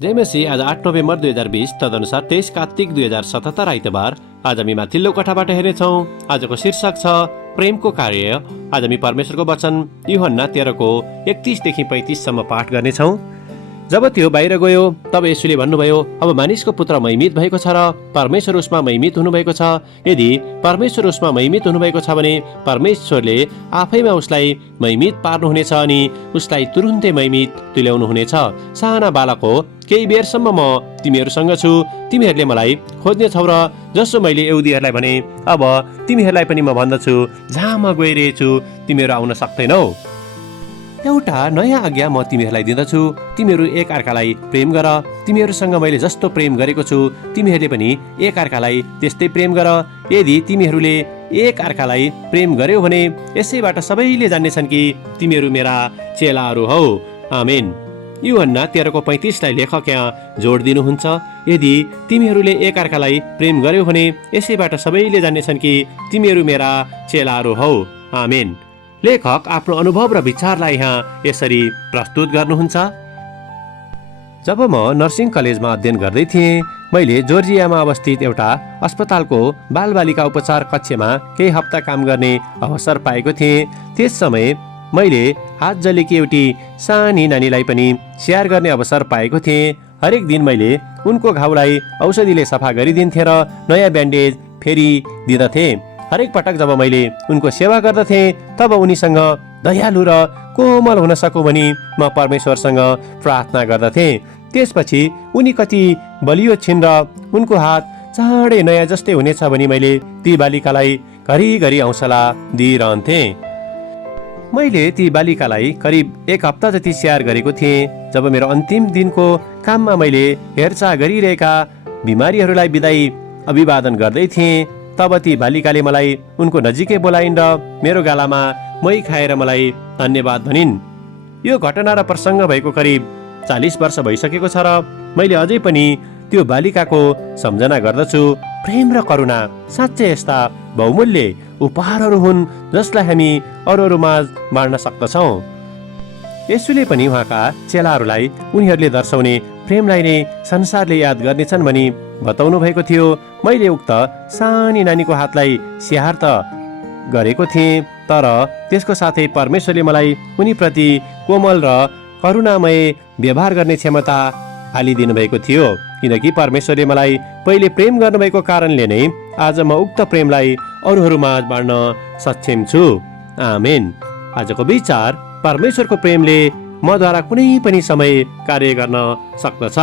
जय मसीह। आज 8 नोभेम्बर 2020 तदनुसार 23 कार्तिक 2077 आइतबार। आज हामी माथिल्लो कोठाबाट हेर्नेछौँ। आजको शीर्षक छ प्रेमको कार्य। आज हामी परमेश्वरको वचन यूहन्ना 13को 31 देखि 35 सम्म पाठ गर्नेछौँ। जब त्यो बाहिर गयो तब येशूले भन्नुभयो, अब मानिसको पुत्र महिमित भएको छ र परमेश्वर उसमा महिमित हुनुभएको छ। यदि परमेश्वर उसमा महिमित हुनुभएको छ भने परमेश्वरले आफैमा उसलाई महिमित पार्नुहुनेछ अनि उसलाई तुरुन्तै महिमित तुल्याउनुहुनेछ। साना बालक हो, केही बेरसम्म म तिमीहरूसँग छु, तिमीहरूले मलाई खोज्नेछौ र जसो मैले यहुदीहरूलाई भने अब तिमीहरूलाई पनि म भन्दछु, जहाँ म गइरहेछु तिमीहरू आउन सक्दैनौ। एउटा नयाँ आज्ञा म तिमीहरूलाई दिँदछु, तिमीहरू एक अर्कालाई प्रेम गर। तिमीहरूसँग मैले जस्तो प्रेम गरेको छु तिमीहरूले पनि एक अर्कालाई त्यस्तै प्रेम गर। यदि तिमीहरूले एक अर्कालाई प्रेम गर्यौ भने यसैबाट सबैले जान्नेछन् कि तिमीहरू मेरा चेलाहरू हौ। आमेन। यूहन्ना 13को 35 लाई लेखक यहाँ जोड दिनुहुन्छ। यदि तिमीहरूले एक अर्कालाई प्रेम गर्यौ भने यसैबाट सबैले जान्नेछन् कि तिमीहरू मेरा चेलाहरू हौ। आमेन। लेखक आफ्नो अनुभव र विचारलाई यहाँ यसरी प्रस्तुत गर्नुहुन्छ। जब म नर्सिङ कलेजमा अध्ययन गर्दै थिएँ, मैले जोर्जियामा अवस्थित एउटा अस्पतालको बालबालिका उपचार कक्षमा केही हप्ता काम गर्ने अवसर पाएको थिएँ। त्यस समय मैले हात जलेकी एउटी सानी नानीलाई पनि स्याहार गर्ने अवसर पाएको थिएँ। हरेक दिन मैले उनको घाउलाई औषधिले सफा गरिदिन्थेँ र नयाँ ब्यान्डेज फेरि दिँदथेँ। हरेक पटक जब मैले उनको सेवा गर्दथेँ तब उनीसँग दयालु र कोमल हुन सकूँ भनी म परमेश्वरसँग प्रार्थना गर्दथेँ। त्यसपछि उनी कति बलियो छिन् र उनको हात चाँडै नयाँ जस्तै हुनेछ भनी मैले ती बालिकालाई घरिघरि हौसला दिइरहन्थेँ। मैले ती बालिकालाई करिब एक हप्ता जति स्याहार गरेको थिएँ। जब मेरो अन्तिम दिनको काममा मैले हेरचाह गरिरहेका बिमारीहरूलाई बिदाई अभिवादन गर्दै थिएँ, तब ती बालिकाले मलाई उनको नजिकै बोलाइन् र मेरो गालामा मै खाएर मलाई धन्यवाद भनिन्। यो घटना र प्रसङ्ग भएको करिब 40 वर्ष भइसकेको छ र मैले अझै पनि त्यो बालिकाको सम्झना गर्दछु। प्रेम र करुणा साँच्चै यस्ता बहुमूल्य उपहारहरू हुन् जसलाई हामी अरूहरूमाझ बाँड्न सक्दछौँ। येशूले पनि उहाँका चेलाहरूलाई उनीहरूले दर्शाउने प्रेमलाई नै संसारले याद गर्नेछन् भनी बताउनु भएको थियो। मैले उक्त सानी नानीको हातलाई स्याहार त गरेको थिएँ, तर त्यसको साथै परमेश्वरले मलाई उनीप्रति कोमल र करुणामय व्यवहार गर्ने क्षमता हालिदिनु भएको थियो, किनकि परमेश्वरले मलाई पहिले प्रेम गर्नुभएको कारणले नै आज म उक्त प्रेमलाई अरूहरूमाझ बाँड्न सक्षम छु। आमेन। आजको विचार, परमेश्वरको प्रेमले मद्वारा कुनै पनि समय कार्य गर्न सक्दछ।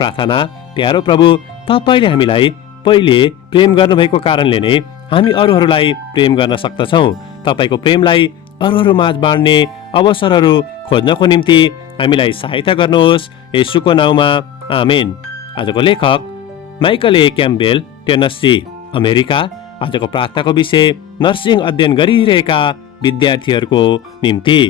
प्रार्थना। प्यारो प्रभु, तपाईले हामीलाई पहिले प्रेम गर्नुभएको कारणले नै हामी अरूहरूलाई प्रेम गर्न सक्दछौँ। तपाईको प्रेमलाई अरूहरूमाझ बाँड्ने अवसरहरू खोज्नको निम्ति हामीलाई सहायता गर्नुहोस्, येशूको नाउँमा। आमेन। आजको लेखक माइकल ए क्याम्पबेल, टेनेसी, अमेरिका। आजको प्रार्थनाको विषय नर्सिङ अध्ययन गरिरहेका विद्यार्थीहरूको निम्ति।